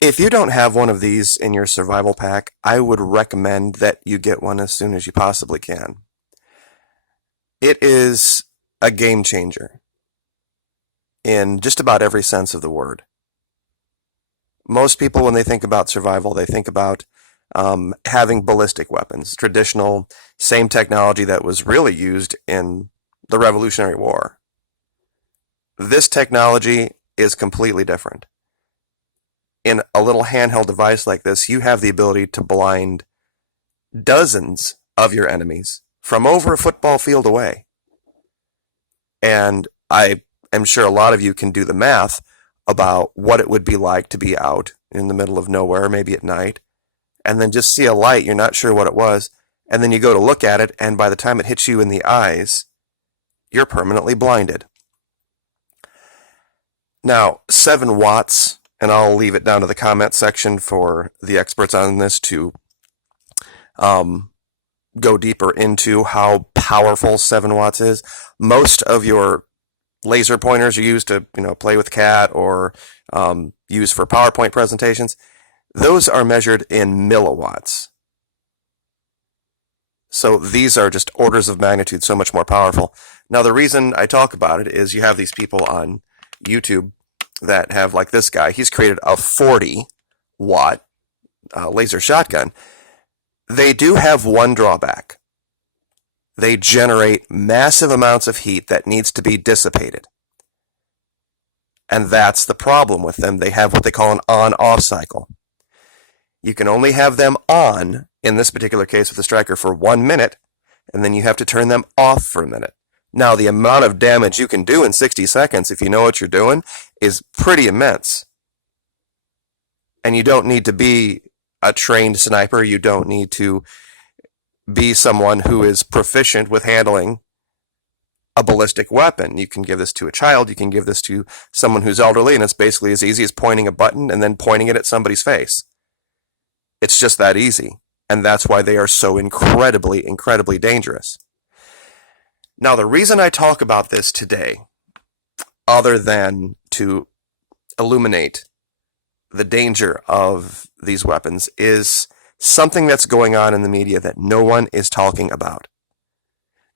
If you don't have one of these in your survival pack, I would recommend that you get one as soon as you possibly can. It is a game changer in just about every sense of the word. Most people, when they think about survival, they think about having ballistic weapons, traditional, same technology that was really used in the Revolutionary War. This technology is completely different. In a little handheld device like this, you have the ability to blind dozens of your enemies from over a football field away. And I am sure a lot of you can do the math about what it would be like to be out in the middle of nowhere, maybe at night, and then just see a light, you're not sure what it was, and then you go to look at it, and by the time it hits you in the eyes, you're permanently blinded. Now, 7 watts, and I'll leave it down to the comment section for the experts on this to go deeper into how powerful 7 watts is. Most of your laser pointers you use to play with cat or use for PowerPoint presentations, those are measured in milliwatts. So these are just orders of magnitude so much more powerful. Now the reason I talk about it is you have these people on YouTube that have, like this guy, he's created a 40-watt laser shotgun. They do have one drawback. They generate massive amounts of heat that needs to be dissipated. And that's the problem with them. They have what they call an on-off cycle. You can only have them on, in this particular case with the striker, for 1 minute, and then you have to turn them off for a minute. Now, the amount of damage you can do in 60 seconds, if you know what you're doing, is pretty immense. And you don't need to be a trained sniper. You don't need to be someone who is proficient with handling a ballistic weapon. You can give this to a child. You can give this to someone who's elderly, and it's basically as easy as pointing a button and then pointing it at somebody's face. It's just that easy. And that's why they are so incredibly, incredibly dangerous. Now, the reason I talk about this today, other than to illuminate the danger of these weapons, is something that's going on in the media that no one is talking about.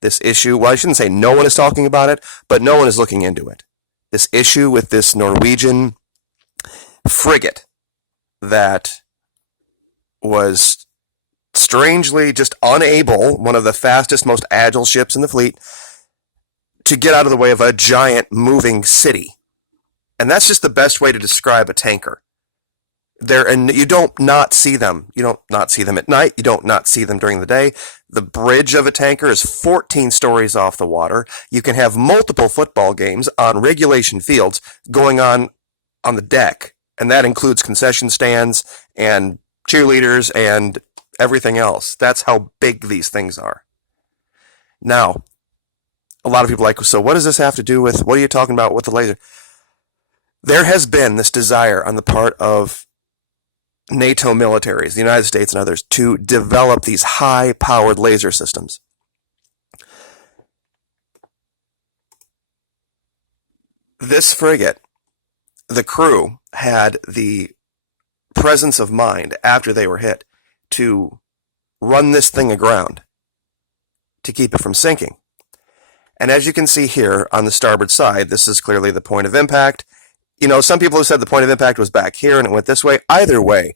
This issue, well, I shouldn't say no one is talking about it, but no one is looking into it. This issue with this Norwegian frigate that was strangely just unable, one of the fastest, most agile ships in the fleet, to get out of the way of a giant moving city. And that's just the best way to describe a tanker. And you don't not see them. You don't not see them at night. You don't not see them during the day. The bridge of a tanker is 14 stories off the water. You can have multiple football games on regulation fields going on the deck. And that includes concession stands and cheerleaders and everything else. That's how big these things are. Now, a lot of people are like, so what does this have to do with, what are you talking about with the laser? There has been this desire on the part of NATO militaries, the United States and others, to develop these high-powered laser systems. This frigate, the crew had the presence of mind after they were hit to run this thing aground to keep it from sinking. And as you can see here on the starboard side, this is clearly the point of impact. Some people have said the point of impact was back here and it went this way. Either way,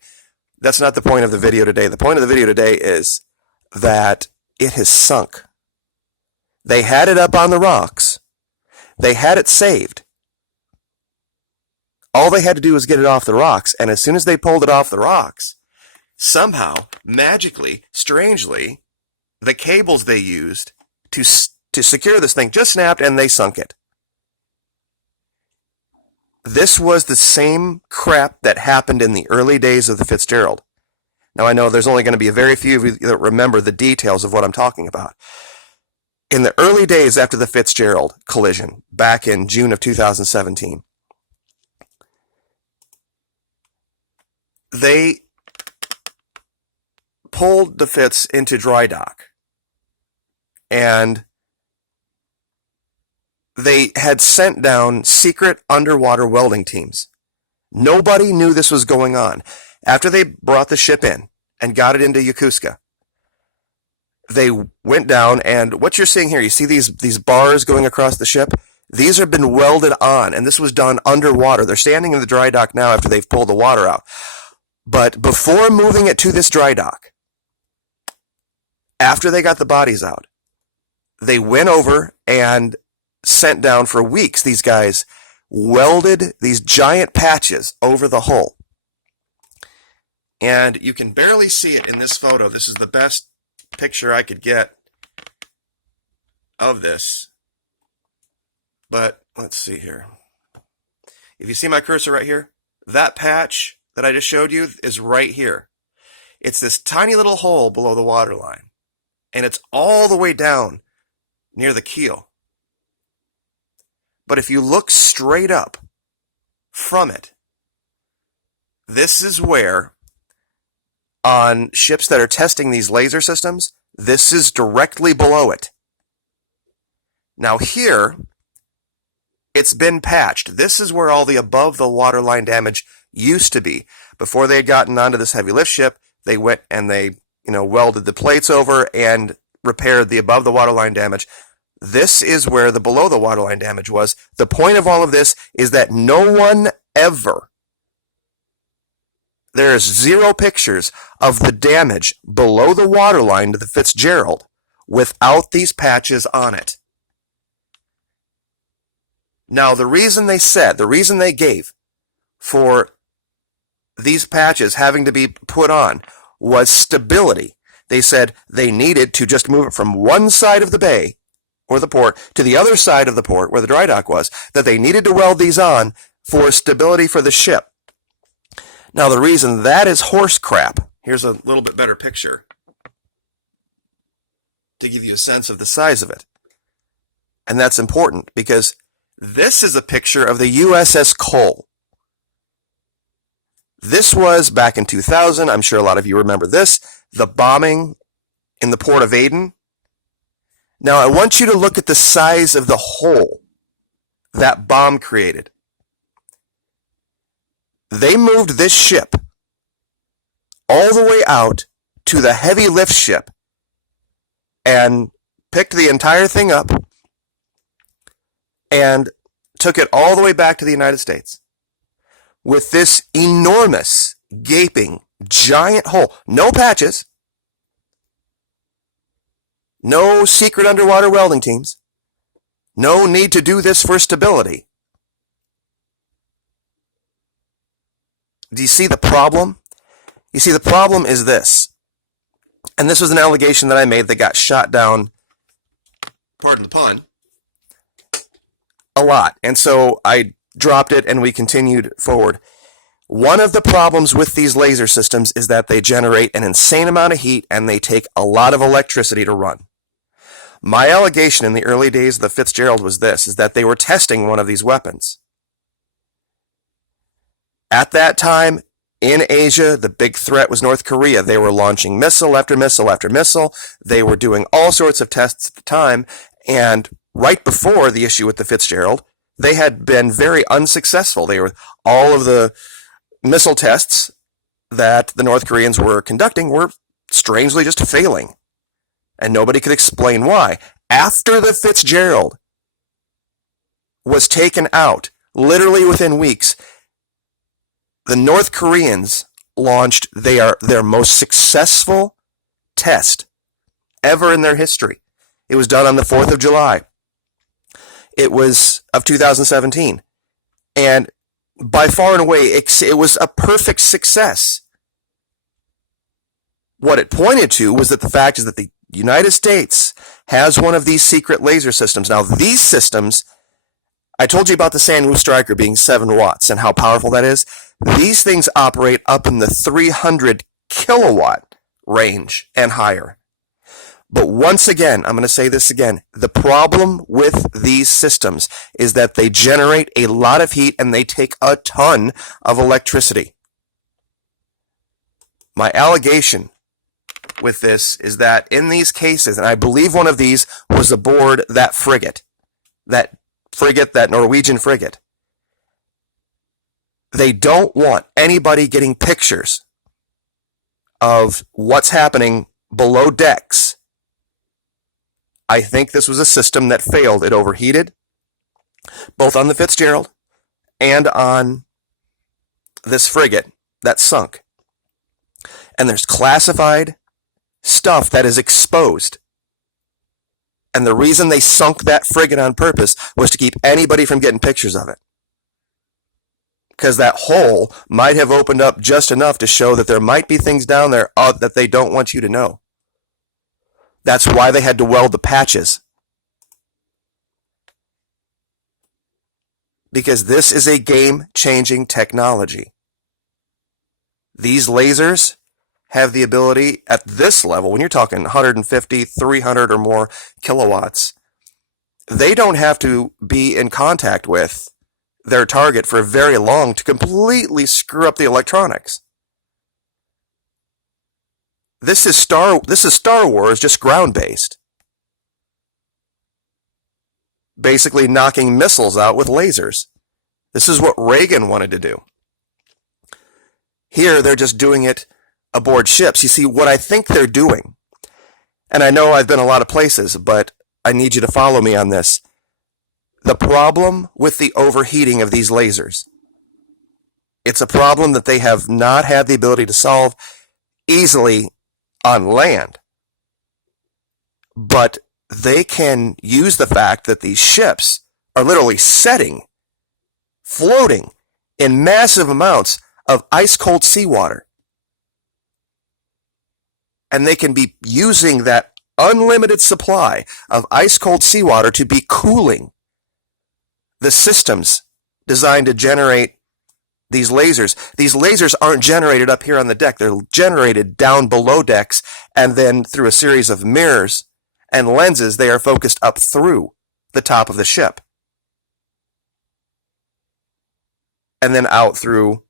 that's not the point of the video today. The point of the video today is that it has sunk. They had it up on the rocks. They had it saved. All they had to do was get it off the rocks, and as soon as they pulled it off the rocks, somehow, magically, strangely, the cables they used to secure this thing just snapped and they sunk it. This was the same crap that happened in the early days of the Fitzgerald. Now, I know there's only going to be a very few of you that remember the details of what I'm talking about. In the early days after the Fitzgerald collision, back in June of 2017, they pulled the Fitz into dry dock, and they had sent down secret underwater welding teams. Nobody knew this was going on. After they brought the ship in and got it into Yokosuka, they went down, and what you're seeing here, you see these bars going across the ship? These have been welded on, and this was done underwater. They're standing in the dry dock now after they've pulled the water out. But before moving it to this dry dock, after they got the bodies out, they went over and sent down for weeks. These guys welded these giant patches over the hull. And you can barely see it in this photo. This is the best picture I could get of this. But let's see here. If you see my cursor right here, that patch that I just showed you is right here. It's this tiny little hole below the waterline. And it's all the way down near the keel. But if you look straight up from it, this is where, on ships that are testing these laser systems, this is directly below it. Now here, it's been patched. This is where all the above the waterline damage used to be. Before they had gotten onto this heavy lift ship, they went and they, welded the plates over and repaired the above the waterline damage. This is where the below the waterline damage was. The point of all of this is that no one ever, there is zero pictures of the damage below the waterline to the Fitzgerald without these patches on it. Now, the reason they gave for these patches having to be put on was stability. They said they needed to just move it from one side of the bay or the port to the other side of the port where the dry dock was, that they needed to weld these on for stability for the ship. Now, the reason that is horse crap, here's a little bit better picture to give you a sense of the size of it. And that's important because this is a picture of the USS Cole. This was back in 2000. I'm sure a lot of you remember this. The bombing in the port of Aden. Now, I want you to look at the size of the hole that bomb created. They moved this ship all the way out to the heavy lift ship and picked the entire thing up and took it all the way back to the United States with this enormous, gaping, giant hole. No patches. No secret underwater welding teams. No need to do this for stability. Do you see the problem? You see, the problem is this. And this was an allegation that I made that got shot down, pardon the pun, a lot. And so I dropped it and we continued forward. One of the problems with these laser systems is that they generate an insane amount of heat and they take a lot of electricity to run. My allegation in the early days of the Fitzgerald was this, is that they were testing one of these weapons. At that time, in Asia, the big threat was North Korea. They were launching missile after missile after missile. They were doing all sorts of tests at the time. And right before the issue with the Fitzgerald, they had been very unsuccessful. All of the missile tests that the North Koreans were conducting were strangely just failing. And nobody could explain why. After the Fitzgerald was taken out, literally within weeks, the North Koreans launched their most successful test ever in their history. It was done on the 4th of July. It was of 2017. And by far and away, it was a perfect success. What it pointed to was that the fact is that the United States has one of these secret laser systems. Now, these systems, I told you about the Sanwoo Striker being 7 watts and how powerful that is. These things operate up in the 300 kilowatt range and higher. But once again, I'm going to say this again, the problem with these systems is that they generate a lot of heat and they take a ton of electricity. My allegation with this is that in these cases, and I believe one of these was aboard that frigate, that Norwegian frigate, They don't want anybody getting pictures of what's happening below decks. I think this was a system that failed. It overheated, both on the Fitzgerald and on this frigate that sunk. And there's classified stuff that is exposed. And the reason they sunk that frigate on purpose was to keep anybody from getting pictures of it. Because that hole might have opened up just enough to show that there might be things down there that they don't want you to know. That's why they had to weld the patches. Because this is a game-changing technology. These lasers have the ability at this level, when you're talking 150, 300 or more kilowatts, they don't have to be in contact with their target for very long to completely screw up the electronics. This is Star Wars, just ground-based. Basically knocking missiles out with lasers. This is what Reagan wanted to do. Here, they're just doing it aboard ships. You see, what I think they're doing, and I know I've been a lot of places, but I need you to follow me on this. The problem with the overheating of these lasers, it's a problem that they have not had the ability to solve easily on land. But they can use the fact that these ships are literally floating in massive amounts of ice-cold seawater. And they can be using that unlimited supply of ice-cold seawater to be cooling the systems designed to generate these lasers. These lasers aren't generated up here on the deck. They're generated down below decks, and then through a series of mirrors and lenses, they are focused up through the top of the ship. And then out through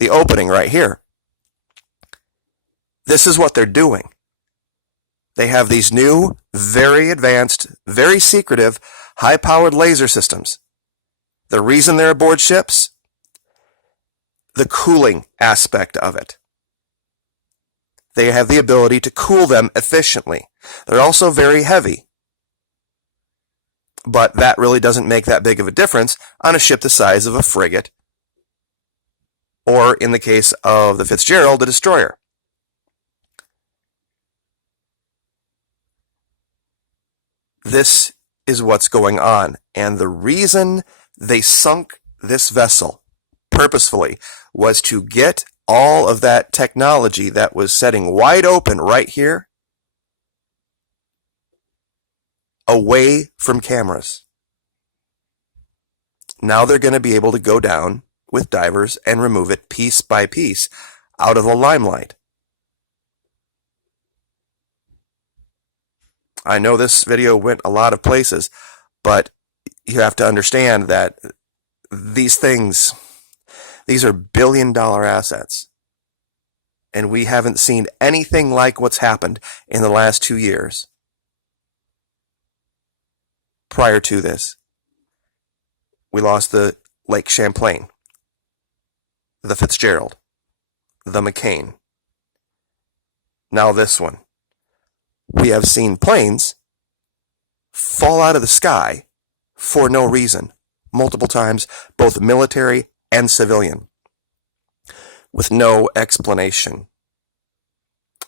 the opening right here. This is what they're doing. They have these new, very advanced, very secretive, high-powered laser systems. The reason they're aboard ships? The cooling aspect of it. They have the ability to cool them efficiently. They're also very heavy. But that really doesn't make that big of a difference on a ship the size of a frigate, or in the case of the Fitzgerald, a destroyer. This is what's going on, and the reason they sunk this vessel purposefully was to get all of that technology that was setting wide open right here away from cameras. Now they're going to be able to go down with divers and remove it piece by piece out of the limelight. I know this video went a lot of places, but you have to understand that these are billion-dollar assets. And we haven't seen anything like what's happened in the last 2 years. Prior to this, we lost the Lake Champlain, the Fitzgerald, the McCain. Now this one. We have seen planes fall out of the sky for no reason, multiple times, both military and civilian, with no explanation.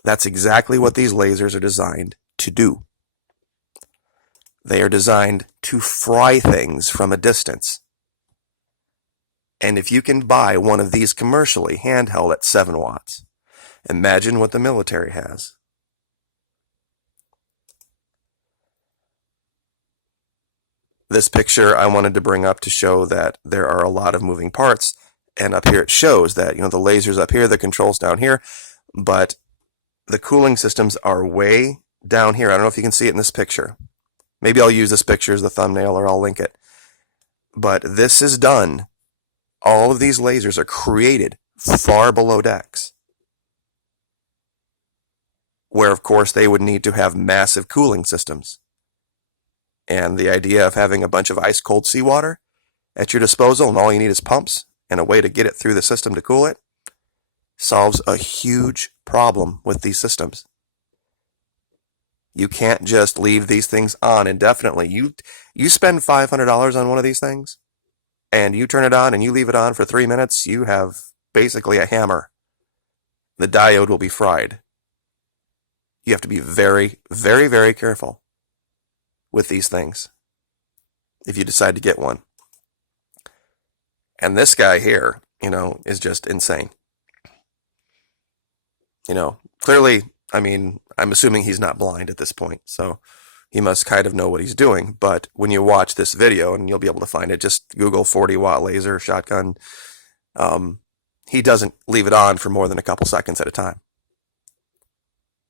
That's exactly what these lasers are designed to do. They are designed to fry things from a distance. And if you can buy one of these commercially, handheld at 7 watts, imagine what the military has. This picture I wanted to bring up to show that there are a lot of moving parts, and up here it shows that, the lasers up here, the controls down here, but the cooling systems are way down here. I don't know if you can see it in this picture. Maybe I'll use this picture as the thumbnail, or I'll link it. But this is done. All of these lasers are created far below decks, where of course they would need to have massive cooling systems. And the idea of having a bunch of ice-cold seawater at your disposal and all you need is pumps and a way to get it through the system to cool it, solves a huge problem with these systems. You can't just leave these things on indefinitely. You spend $500 on one of these things, and you turn it on and you leave it on for 3 minutes, you have basically a hammer. The diode will be fried. You have to be very, very, very careful with these things if you decide to get one. And this guy here, is just insane. Clearly, I'm assuming he's not blind at this point, so he must kind of know what he's doing. But when you watch this video, and you'll be able to find it, just Google 40-watt laser shotgun. He doesn't leave it on for more than a couple seconds at a time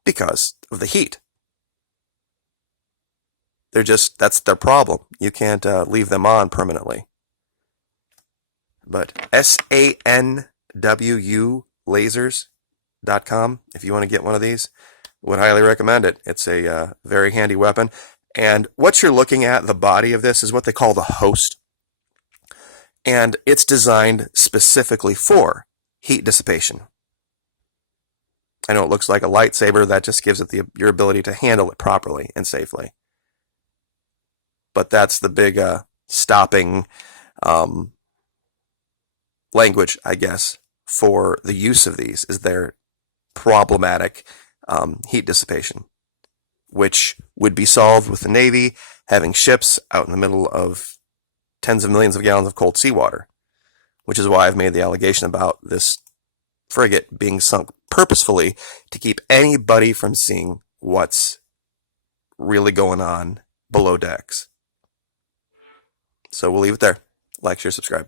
because of the heat. That's their problem. You can't leave them on permanently. But SANWU lasers.com, if you want to get one of these, would highly recommend it. It's a very handy weapon. And what you're looking at, the body of this, is what they call the host. And it's designed specifically for heat dissipation. I know it looks like a lightsaber. That just gives it your ability to handle it properly and safely. But that's the big stopping language, I guess, for the use of these, is their problematic heat dissipation, which would be solved with the Navy having ships out in the middle of tens of millions of gallons of cold seawater, which is why I've made the allegation about this frigate being sunk purposefully to keep anybody from seeing what's really going on below decks. So we'll leave it there. Like, share, subscribe.